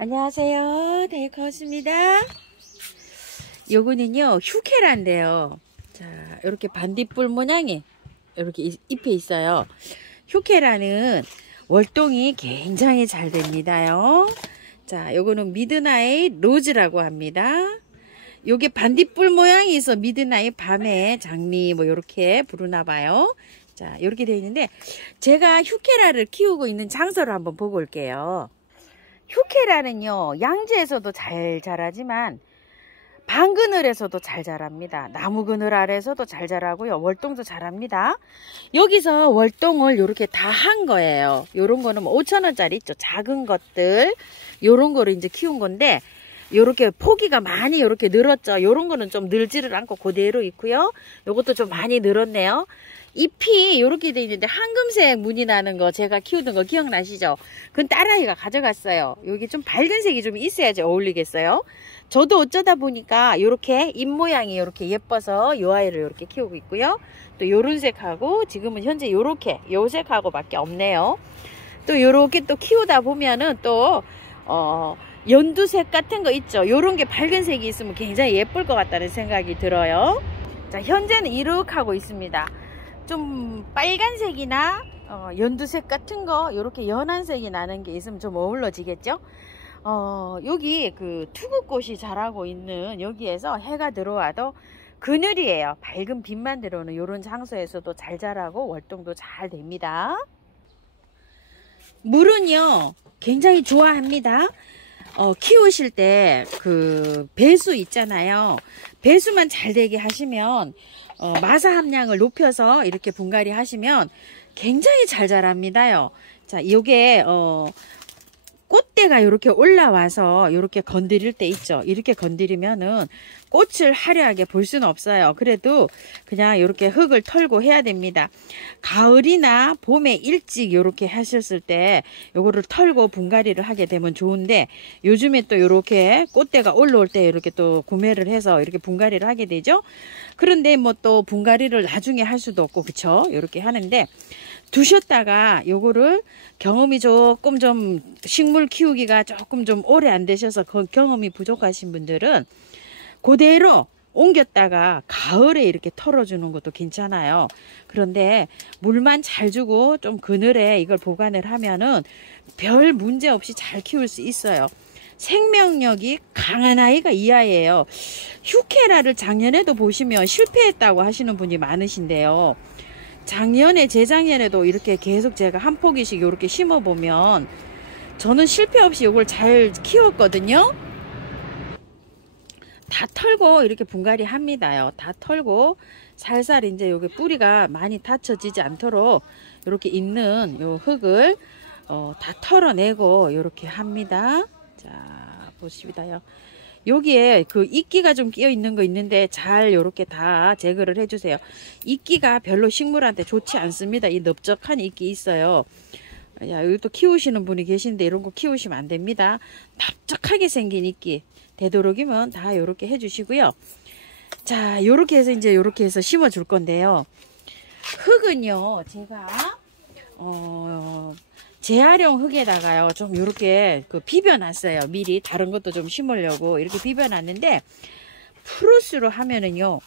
안녕하세요. 데이커스입니다. 요거는요, 휴케라인데요. 자, 이렇게 반딧불 모양이 이렇게 잎에 있어요. 휴케라는 월동이 굉장히 잘 됩니다요. 자, 요거는 미드나잇 로즈라고 합니다. 요게 반딧불 모양이 있어 미드나잇 밤의 장미 뭐 요렇게 부르나 봐요. 자, 요렇게 되어 있는데 제가 휴케라를 키우고 있는 장소를 한번 보고 올게요. 휴케라는요, 양지에서도 잘 자라지만 방그늘에서도 잘 자랍니다. 나무 그늘 아래에서도 잘 자라고요. 월동도 잘합니다. 여기서 월동을 이렇게 다 한 거예요. 요런 거는 뭐 5,000원짜리 있죠. 작은 것들 요런 거를 이제 키운 건데 요렇게 포기가 많이 요렇게 늘었죠. 요런 거는 좀 늘지를 않고 그대로 있고요. 요것도 좀 많이 늘었네요. 잎이 요렇게 돼 있는데 황금색 무늬 나는 거 제가 키우던 거 기억나시죠? 그건 딸아이가 가져갔어요. 여기 좀 밝은 색이 좀 있어야지 어울리겠어요. 저도 어쩌다 보니까 요렇게 잎 모양이 요렇게 예뻐서 요 아이를 요렇게 키우고 있고요. 또 요런 색하고 지금은 현재 요렇게 요 색하고 밖에 없네요. 또 요렇게 또 키우다 보면은 또 연두색 같은 거 있죠. 요런 게 밝은 색이 있으면 굉장히 예쁠 것 같다는 생각이 들어요. 자, 현재는 이렇게 하고 있습니다. 좀 빨간색이나 연두색 같은 거 이렇게 연한 색이 나는 게 있으면 좀 어울러지겠죠. 여기 그 투구꽃이 자라고 있는 여기에서 해가 들어와도 그늘이에요. 밝은 빛만 들어오는 이런 장소에서도 잘 자라고 월동도 잘 됩니다. 물은요 굉장히 좋아합니다. 키우실 때 그 배수 있잖아요. 배수만 잘 되게 하시면 마사 함량을 높여서 이렇게 분갈이 하시면 굉장히 잘 자랍니다요. 자, 요게 꽃대가 이렇게 올라와서 이렇게 건드릴 때 있죠. 이렇게 건드리면은 꽃을 화려하게 볼 수는 없어요. 그래도 그냥 이렇게 흙을 털고 해야 됩니다. 가을이나 봄에 일찍 이렇게 하셨을 때 요거를 털고 분갈이를 하게 되면 좋은데 요즘에 또 이렇게 꽃대가 올라올 때 이렇게 또 구매를 해서 이렇게 분갈이를 하게 되죠. 그런데 뭐 또 분갈이를 나중에 할 수도 없고 그쵸? 이렇게 하는데 두셨다가 요거를 경험이 조금 좀 식물 키우기가 조금 좀 오래 안 되셔서 그 경험이 부족하신 분들은 그대로 옮겼다가 가을에 이렇게 털어주는 것도 괜찮아요. 그런데 물만 잘 주고 좀 그늘에 이걸 보관을 하면은 별 문제 없이 잘 키울 수 있어요. 생명력이 강한 아이가 이 아이예요. 휴케라를 작년에도 보시면 실패했다고 하시는 분이 많으신데요. 작년에 재작년에도 이렇게 계속 제가 한 포기씩 이렇게 심어보면 저는 실패 없이 이걸 잘 키웠거든요. 다 털고 이렇게 분갈이 합니다요. 다 털고 살살 이제 여기 뿌리가 많이 다쳐지지 않도록 이렇게 있는 요 흙을 다 털어내고 이렇게 합니다. 자, 보십니다요. 여기에 그 이끼가 좀 끼어 있는 거 있는데 잘 이렇게 다 제거를 해주세요. 이끼가 별로 식물한테 좋지 않습니다. 이 넓적한 이끼 있어요. 야, 여기 또 키우시는 분이 계신데 이런 거 키우시면 안 됩니다. 넓적하게 생긴 이끼 되도록이면 다 이렇게 해주시고요. 자, 요렇게 해서 이제 요렇게 해서 심어 줄 건데요. 흙은요, 제가 재활용 흙에다가요 좀 이렇게 비벼놨어요. 미리 다른 것도 좀 심으려고 이렇게 비벼놨는데 프루스로 하면은요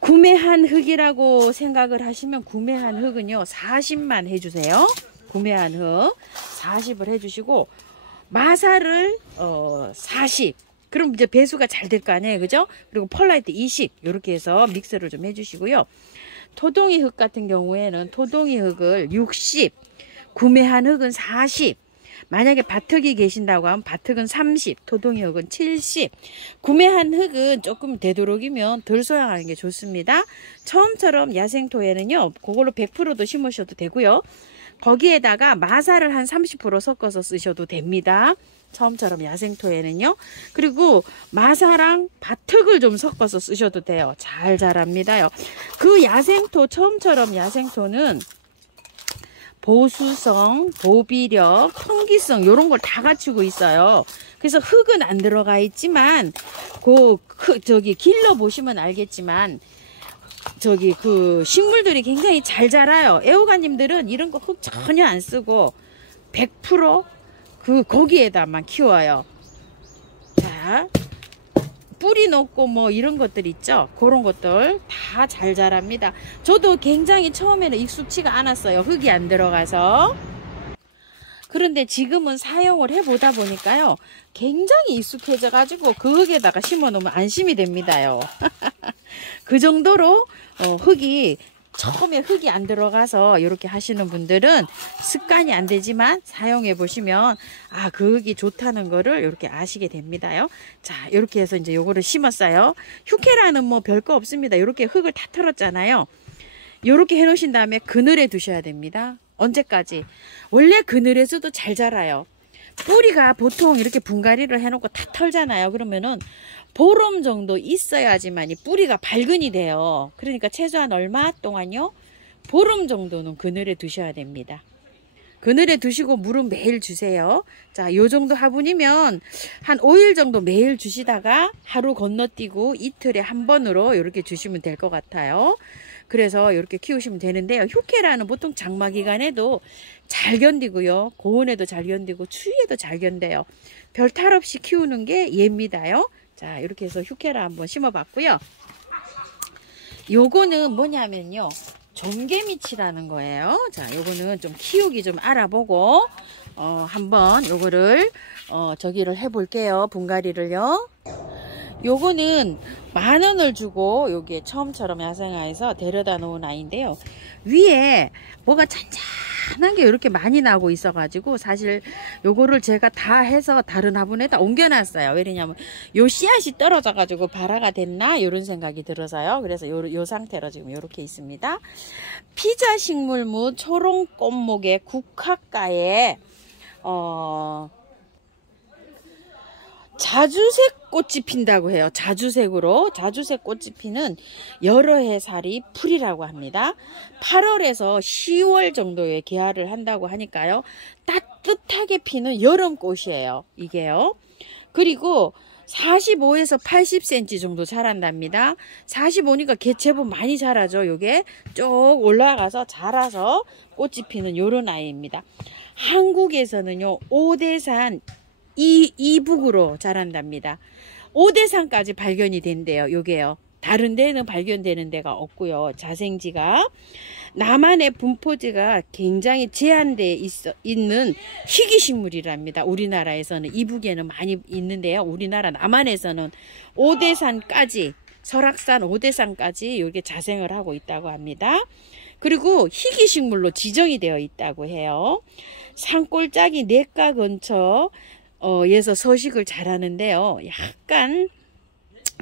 구매한 흙이라고 생각을 하시면 구매한 흙은요 40만 해주세요. 구매한 흙 40을 해주시고 마사를 40 그럼 이제 배수가 잘 될 거 아니에요, 그죠? 그리고 펄라이트 20 이렇게 해서 믹스를 좀 해주시고요. 토동이 흙 같은 경우에는 토동이 흙을 60 구매한 흙은 40 만약에 밭흙이 계신다고 하면 밭흙은 30 토동이 흙은 70 구매한 흙은 조금 되도록이면 덜 소양하는 게 좋습니다. 처음처럼 야생토에는요 그걸로 100%도 심으셔도 되고요. 거기에다가 마사를 한 30% 섞어서 쓰셔도 됩니다. 처음처럼 야생토에는요. 그리고 마사랑 밭흙을 좀 섞어서 쓰셔도 돼요. 잘 자랍니다요. 그 야생토 처음처럼 야생토는 보수성, 보비력, 통기성 이런 걸 다 갖추고 있어요. 그래서 흙은 안 들어가 있지만 저기 길러 보시면 알겠지만 식물들이 굉장히 잘 자라요. 애호가님들은 이런 거 흙 전혀 안 쓰고 100% 거기에다만 키워요. 자, 뿌리 놓고 뭐 이런 것들 있죠. 그런 것들 다 잘 자랍니다. 저도 굉장히 처음에는 익숙치가 않았어요. 흙이 안 들어가서. 그런데 지금은 사용을 해보다 보니까요, 굉장히 익숙해져 가지고 그 흙에다가 심어 놓으면 안심이 됩니다요. 그 정도로 처음에 흙이 안 들어가서 이렇게 하시는 분들은 습관이 안 되지만 사용해 보시면 그 흙이 좋다는 거를 이렇게 아시게 됩니다요. 자, 이렇게 해서 이제 요거를 심었어요. 휴케라는 뭐 별거 없습니다. 이렇게 흙을 다 털었잖아요. 이렇게 해 놓으신 다음에 그늘에 두셔야 됩니다. 언제까지? 원래 그늘에서도 잘 자라요. 뿌리가 보통 이렇게 분갈이를 해놓고 다 털잖아요. 그러면은 보름 정도 있어야지만 이 뿌리가 발근이 돼요. 그러니까 최소한 얼마 동안요? 보름 정도는 그늘에 두셔야 됩니다. 그늘에 두시고 물은 매일 주세요. 자, 요 정도 화분이면 한 5일 정도 매일 주시다가 하루 건너뛰고 이틀에 한 번으로 이렇게 주시면 될 것 같아요. 그래서 이렇게 키우시면 되는데요. 휴케라는 보통 장마 기간에도 잘 견디고요. 고온에도 잘 견디고 추위에도 잘 견뎌요. 별 탈 없이 키우는 게 얘입니다요. 자, 이렇게 해서 휴케라 한번 심어봤고요. 요거는 뭐냐면요, 종개미치라는 거예요. 자, 요거는 좀 키우기 좀 알아보고 한번 요거를 저기를 해볼게요. 분갈이를요. 요거는 10,000원을 주고 여기에 처음처럼 야생화에서 데려다 놓은 아이인데요. 위에 뭐가 찬찬한 게 이렇게 많이 나고 있어 가지고 사실 요거를 제가 다 해서 다른 화분에다 옮겨놨어요. 왜냐면 요 씨앗이 떨어져 가지고 발화가 됐나 이런 생각이 들어서요. 그래서 요 상태로 지금 이렇게 있습니다. 피자 식물무 초롱꽃목의 국화가에 자주색 꽃이 핀다고 해요. 자주색으로. 자주색 꽃이 피는 여러 해 살이 풀이라고 합니다. 8월에서 10월 정도에 개화를 한다고 하니까요. 따뜻하게 피는 여름꽃이에요. 이게요. 그리고 45에서 80cm 정도 자란답니다. 45니까 개 제법 많이 자라죠. 요게 쭉 올라가서 자라서 꽃이 피는 요런 아이입니다. 한국에서는요, 오대산 이북으로 자란답니다. 오대산까지 발견이 된대요. 요게요. 다른 데는 발견되는 데가 없고요. 자생지가. 남한의 분포지가 굉장히 제한되어 있는 희귀식물이랍니다. 우리나라에서는 이북에는 많이 있는데요. 우리나라 남한에서는 오대산까지, 설악산 오대산까지 여기 자생을 하고 있다고 합니다. 그리고 희귀식물로 지정이 되어 있다고 해요. 산골짜기 냇가 근처 에서 서식을 잘 하는데요. 약간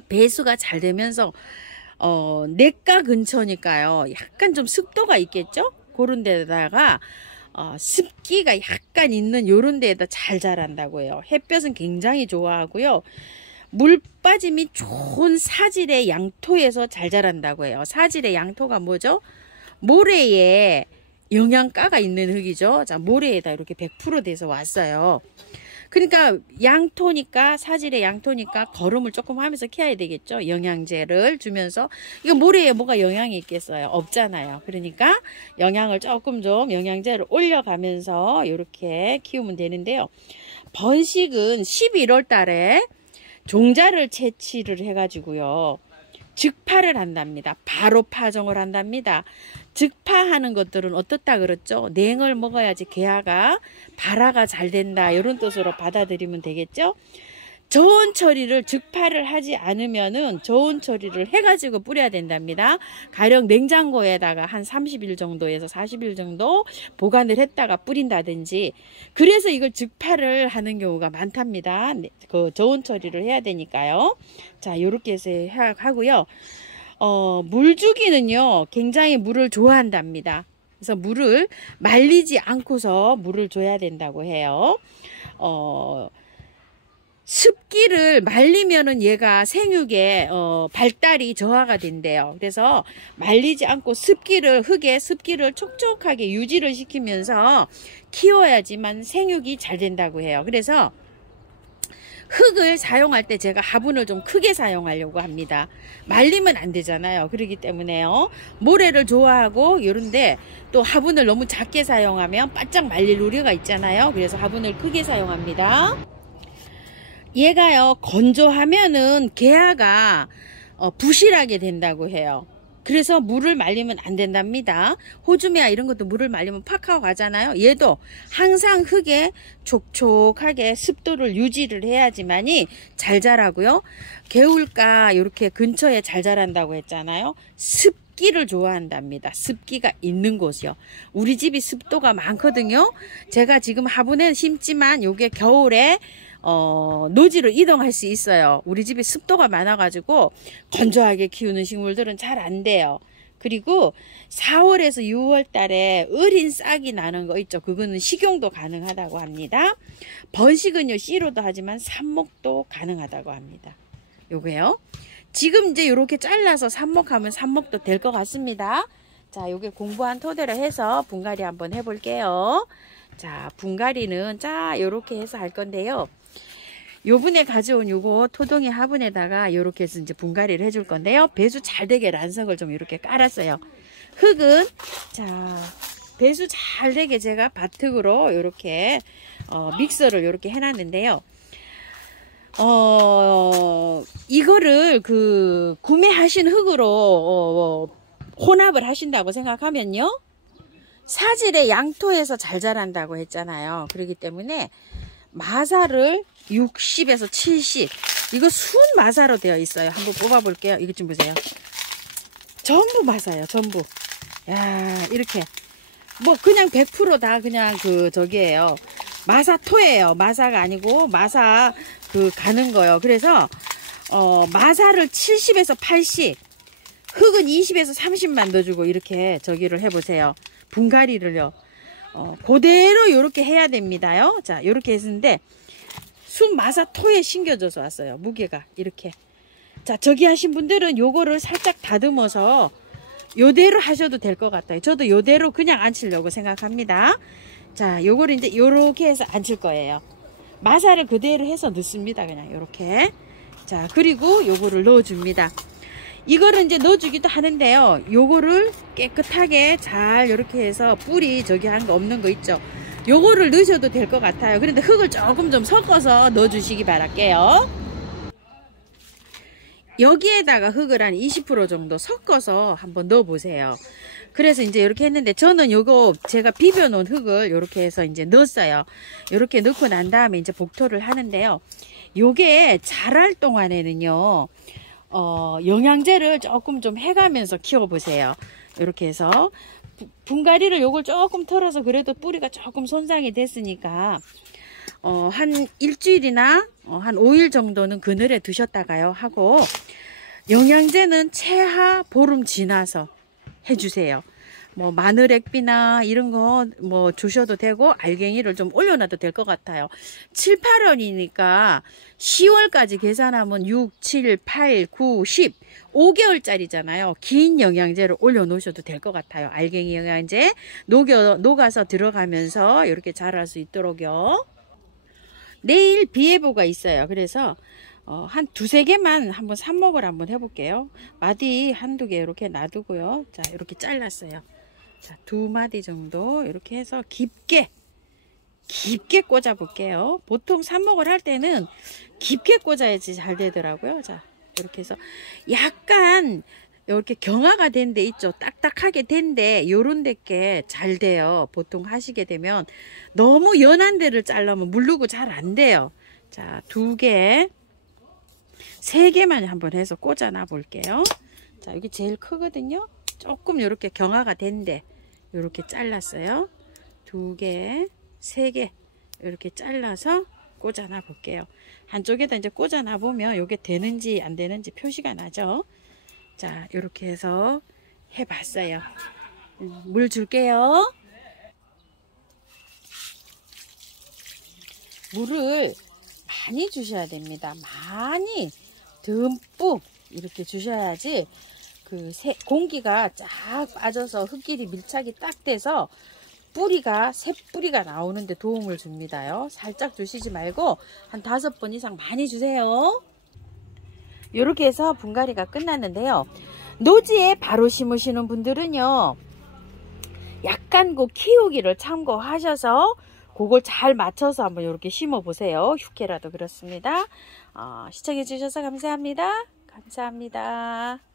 배수가 잘 되면서 냇가 근처니까요. 약간 좀 습도가 있겠죠? 그런 데다가 습기가 약간 있는 요런 데에다 잘 자란다고 해요. 햇볕은 굉장히 좋아하고요. 물 빠짐이 좋은 사질의 양토에서 잘 자란다고 해요. 사질의 양토가 뭐죠? 모래에 영양가가 있는 흙이죠. 자, 모래에다 이렇게 100% 돼서 왔어요. 그러니까 양토니까, 사질의 양토니까 거름을 조금 하면서 키워야 되겠죠. 영양제를 주면서. 이거 모래에 뭐가 영양이 있겠어요? 없잖아요. 그러니까 영양을 조금 좀 영양제를 올려가면서 이렇게 키우면 되는데요. 번식은 11월 달에 종자를 채취를 해가지고요. 즉파를 한답니다. 바로 파종을 한답니다. 즉파하는 것들은 어떻다 그랬죠? 냉을 먹어야지 개화가 발화가 잘 된다, 이런 뜻으로 받아들이면 되겠죠? 저온 처리를 즉파를 하지 않으면은 저온 처리를 해가지고 뿌려야 된답니다. 가령 냉장고에다가 한 30일 정도에서 40일 정도 보관을 했다가 뿌린다든지, 그래서 이걸 즉파를 하는 경우가 많답니다. 그 저온 처리를 해야 되니까요. 자, 요렇게 해서 하고요. 물주기는요, 굉장히 물을 좋아한답니다. 그래서 물을 말리지 않고서 물을 줘야 된다고 해요. 습기를 말리면은 얘가 생육에 발달이 저하가 된대요. 그래서 말리지 않고 흙에 습기를 촉촉하게 유지를 시키면서 키워야지만 생육이 잘 된다고 해요. 그래서 흙을 사용할 때 제가 화분을 좀 크게 사용하려고 합니다. 말리면 안 되잖아요. 그렇기 때문에요. 모래를 좋아하고 이런데 또 화분을 너무 작게 사용하면 바짝 말릴 우려가 있잖아요. 그래서 화분을 크게 사용합니다. 얘가요, 건조하면은 개화가 부실하게 된다고 해요. 그래서 물을 말리면 안 된답니다. 호주메아 이런 것도 물을 말리면 팍 하고 가잖아요. 얘도 항상 흙에 촉촉하게 습도를 유지를 해야지만이 잘 자라고요. 개울가 이렇게 근처에 잘 자란다고 했잖아요. 습기를 좋아한답니다. 습기가 있는 곳이요. 우리 집이 습도가 많거든요. 제가 지금 화분에 심지만 요게 겨울에 노지로 이동할 수 있어요. 우리 집에 습도가 많아가지고 건조하게 키우는 식물들은 잘 안 돼요. 그리고 4월에서 6월 달에 어린 싹이 나는 거 있죠. 그거는 식용도 가능하다고 합니다. 번식은요, 씨로도 하지만 삽목도 가능하다고 합니다. 요게요. 지금 이제 요렇게 잘라서 삽목하면 삽목도 될 것 같습니다. 자, 요게 공부한 토대로 해서 분갈이 한번 해볼게요. 자, 분갈이는 자, 요렇게 해서 할 건데요. 요번에 가져온 요거 토동이 화분에다가 요렇게 해서 이제 분갈이를 해줄 건데요. 배수 잘 되게 란석을 좀 이렇게 깔았어요. 흙은 자, 배수 잘 되게 제가 바특으로 요렇게 믹서를 요렇게 해놨는데요. 이거를 구매하신 흙으로 혼합을 하신다고 생각하면요. 사질의 양토에서 잘 자란다고 했잖아요. 그렇기 때문에 마사를 60에서 70 이거 순 마사로 되어 있어요. 한번 뽑아 볼게요. 이것 좀 보세요. 전부 마사예요. 전부. 야, 이렇게 뭐 그냥 100% 다 그냥 저기예요. 마사토예요. 마사가 아니고 마사 가는 거요. 그래서 마사를 70에서 80 흙은 20에서 30만 넣어주고 이렇게 저기를 해보세요. 분갈이를요. 그대로 이렇게 해야 됩니다요. 자, 이렇게 했는데 순 마사토에 심겨져서 왔어요. 무게가 이렇게. 자, 저기 하신 분들은 요거를 살짝 다듬어서 요대로 하셔도 될 것 같아요. 저도 요대로 그냥 앉히려고 생각합니다. 자, 요거를 이제 요렇게 해서 앉힐 거예요. 마사를 그대로 해서 넣습니다. 그냥 요렇게. 자, 그리고 요거를 넣어줍니다. 이거를 이제 넣어주기도 하는데요. 요거를 깨끗하게 잘 이렇게 해서 뿌리 저기 한 거 없는 거 있죠. 요거를 넣으셔도 될 것 같아요. 그런데 흙을 조금 좀 섞어서 넣어주시기 바랄게요. 여기에다가 흙을 한 20% 정도 섞어서 한번 넣어보세요. 그래서 이제 이렇게 했는데 저는 요거 제가 비벼 놓은 흙을 이렇게 해서 이제 넣었어요. 이렇게 넣고 난 다음에 이제 복토를 하는데요. 요게 자랄 동안에는요. 영양제를 조금 좀 해가면서 키워보세요. 이렇게 해서 분갈이를 요걸 조금 털어서 그래도 뿌리가 조금 손상이 됐으니까 한 일주일이나 한 5일 정도는 그늘에 두셨다가요 하고 영양제는 최하 보름 지나서 해주세요. 뭐 마늘액비나 이런 거 뭐 주셔도 되고 알갱이를 좀 올려놔도 될 것 같아요. 7, 8월이니까 10월까지 계산하면 6, 7, 8, 9, 10 5개월짜리잖아요. 긴 영양제를 올려놓으셔도 될 것 같아요. 알갱이 영양제 녹아서 들어가면서 이렇게 자랄 수 있도록요. 내일 비예보가 있어요. 그래서 한 2~3개만 한번 삽목을 한번 해볼게요. 마디 한두 개 이렇게 놔두고요. 자, 이렇게 잘랐어요. 자, 2마디 정도 이렇게 해서 깊게 꽂아 볼게요. 보통 삽목을 할 때는 깊게 꽂아야지 잘 되더라고요. 자, 이렇게 해서 약간 이렇게 경화가 된 데 있죠. 딱딱하게 된데 요런 데께 잘 돼요. 보통 하시게 되면 너무 연한 데를 자르면 물르고 잘 안 돼요. 자, 2개 3개만 한번 해서 꽂아 놔 볼게요. 자, 여기 제일 크거든요. 조금 이렇게 경화가 된데 이렇게 잘랐어요. 2개 3개 이렇게 잘라서 꽂아 놔 볼게요. 한쪽에다 이제 꽂아 놔 보면 이게 되는지 안 되는지 표시가 나죠. 자, 이렇게 해서 해봤어요. 물 줄게요. 물을 많이 주셔야 됩니다. 많이 듬뿍 이렇게 주셔야지 공기가 쫙 빠져서 흙끼리 밀착이 딱 돼서 뿌리가 새 뿌리가 나오는데 도움을 줍니다요. 살짝 주시지 말고 한 5번 이상 많이 주세요. 이렇게 해서 분갈이가 끝났는데요. 노지에 바로 심으시는 분들은요, 약간 그 키우기를 참고하셔서 그걸 잘 맞춰서 한번 이렇게 심어 보세요. 휴케라도 그렇습니다. 시청해 주셔서 감사합니다. 감사합니다.